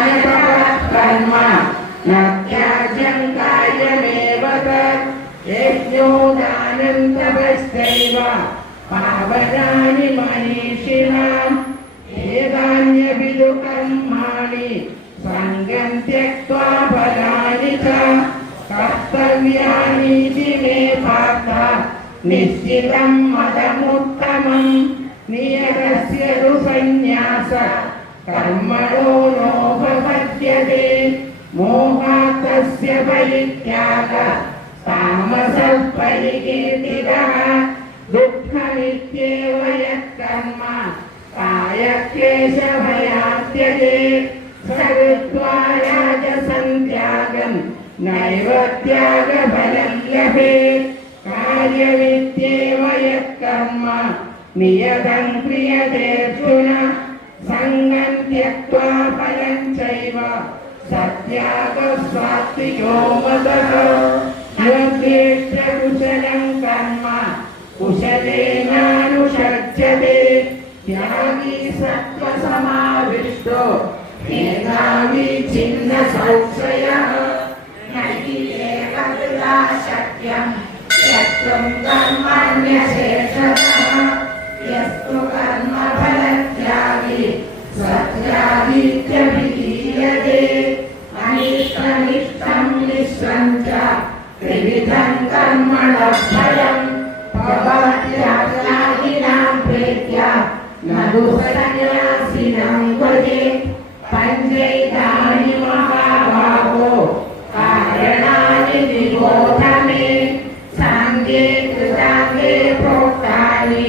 यज्ञदानतपःकर्म न त्याज्यं कार्यमेव तत् यज्ञोदानं तपश्चैव पावनानि मनीषिणाम् एतान्यपि कर्माणि सङ्गं त्यक्त्वा फलानि च कर्तव्यानीति मे पार्थ निश्चितं मदमुत्तमं नियतस्य तु सन्न्यासः कर्मणो नोपपद्यते मोहात् तस्य परित्यागः तामसः परिकीर्तितः दुःखमित्येव यत्कर्म कायक्लेशभयात्यजे स कृत्वा राजसं त्यागं नैव त्यागफलं लभेत् कार्यमित्येव यत्कर्म नियतं क्रियतेऽर्जुन सङ्गं त्यक्त्वा फलं चैव सत्यागः सात्विको मतः यद्वेष्टकुशलं कर्म कुशलेनानुषज्यते त्यागी सत्त्वसमाविष्टो मेधावी छिन्नसंशयः न हि एकविधा शक्यं त्यक्तुं कर्मण्यशेषतः यस्तु कर्मफलत्यागी स त्यागीत्यभिधीयते अनिष्टमिष्टं मिश्रं च त्रिविधं कर्मणः फलम् भवत्याज्ञाहिनां प्रेत्य न तु सन्न्यासिनां वदे पञ्चैतानि महाभागो कारणानि निबोध मे साङ्गे कृताङ्गे प्रोक्तानि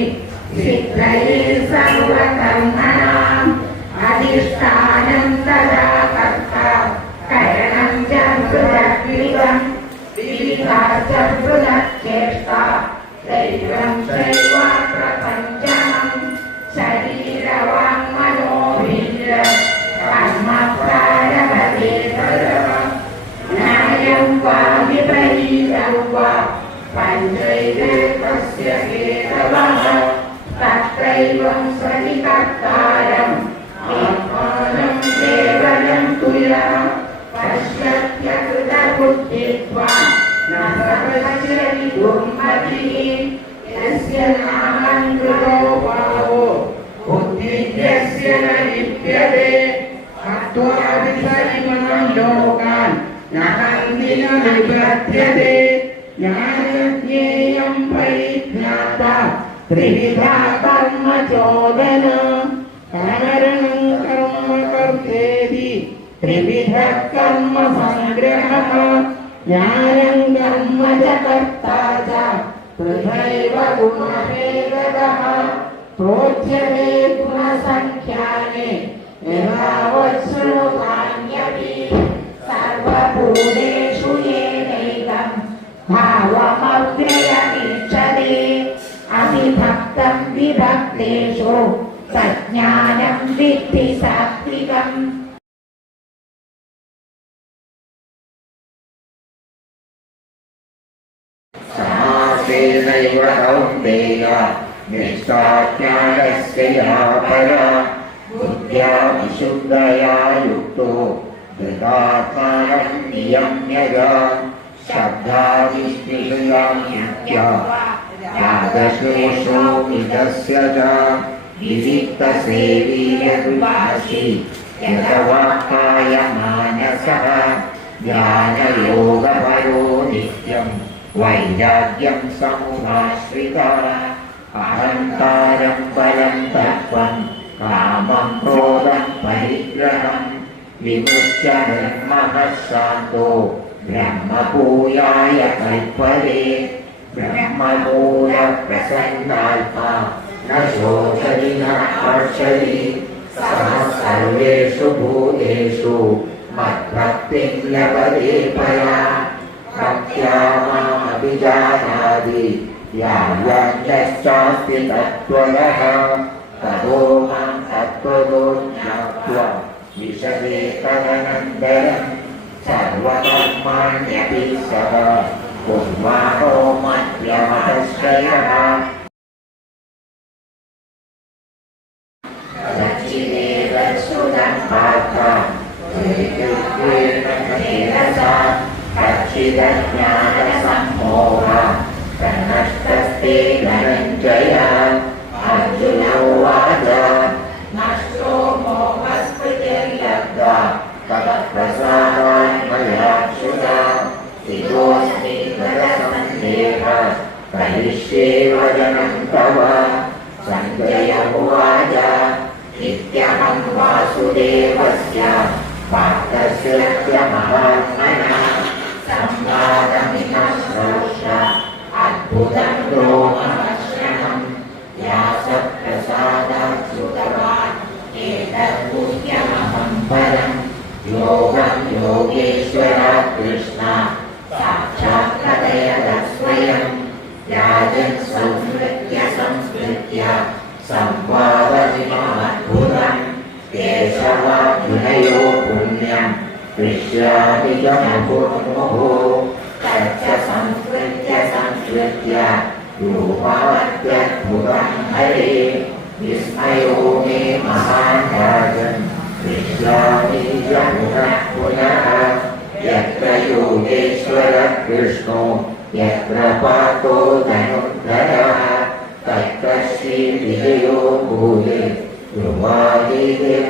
शीघ्रये सर्वकर्मणाम् अधिष्ठानं तदा कर्ता करणं च पृथग्विधम् विविधाश्च पृथक्चेष्टा दैवं चैव प्रपञ्चमं शरीरवाङ्मनोभिर्य कर्म प्रारभते ततः न्यायं वा विपरीतं वा पञ्चैवेतस्य हेतवः तत्रैवं सविकर्तारम् आत्मानं केवलं तु यः पश्यत्यकृतबुद्धित्वान् न सर्वस्य दुर्मतिः यस्य नामं कृतो भावो बुद्धिर्यस्य न लिप्यते हत्वा विषयिमान् लोकान् न हन्ति न निबध्यते ज्ञानज्ञेयं परिज्ञाता त्रिविधा कर्म चोदना कारणं कर्म कर्तेति त्रिविधः कर्म संग्रहः ज्ञानं कर्म च कर्ता च तथैव गुणभेदः प्रोच्यते गुणसङ्ख्याने यथावत् शृणुतान्यपि सर्वभूतेषु येनैकं भावमव्ययमीक्षते अविभक्तं विभक्तेषु सज्ञानं विद्धि सात्विकम् समासेनैव कौन्तेय निष्ठाज्ञानस्य या परा बुद्ध्या विशुद्धया युक्तो धृतात्मानं नियम्यय शब्दादिष्टिषयां युक्त्या द्वादशोषो विदस्य च विविक्तसेवी यद्भाषी यतवाक्काय मानसः ज्ञानयोगपरो नित्यं वैराग्यं समुपाश्रितः अहङ्कारं परं तत्त्वं कामं क्रोधं परिग्रहं विमुच्य निर्ममः शान्तो ब्रह्मभूयाय कल्पते ब्रह्ममूलप्रसन्नात्मा न शोचति न हर्षति सः सर्वेषु भूतेषु मद्भक्तिं लभते परा भक्त्या मामभिजानाति यास्ति तत्त्वतः ततो मां तत्त्वतो ज्ञात्वा विशदे तदनन्तरं सर्वकर्माण्यपि सः कुर्वाणो मध्यमश्रयः सच्चिदेव श्रुतं पार्थ ज्ञानसम्मोहः तन्नष्टस्ते धनञ्जय अर्जुन उवाच नष्टो मोहस्मृतिर्लब्धा तत्प्रसादान् मयाच्युता स्थितोऽस्मि गतसन्देहः करिष्ये वचनं तव सञ्जय उवाच इत्यहं वासुदेवस्य पार्थस्य च महात्मनः संवादमिमं श्रोष्य अद्भुतं रोमहर्षणम् व्यासप्रसादात् श्रुतवान् एतत् गुह्यमहं परम् योगं योगेश्वरात् कृष्णा साक्षात् कथयतः स्वयं राजन् संस्मृत्य संवादमिममद्भुतम् केशवार्जुनयो पुण्यं दृश्यामि च मुहुर्मुहुः तच्च संस्कृत्य रूपमत्यद्भुतं हरे विस्मयो मे महान् राजन् दृश्यामि च पुनः यत्र योगेश्वरः कृष्णो यत्र पार्थो धनुर्धरः तत्र श्रीविजयो भूये ध्रुवादिर्मतिर्मम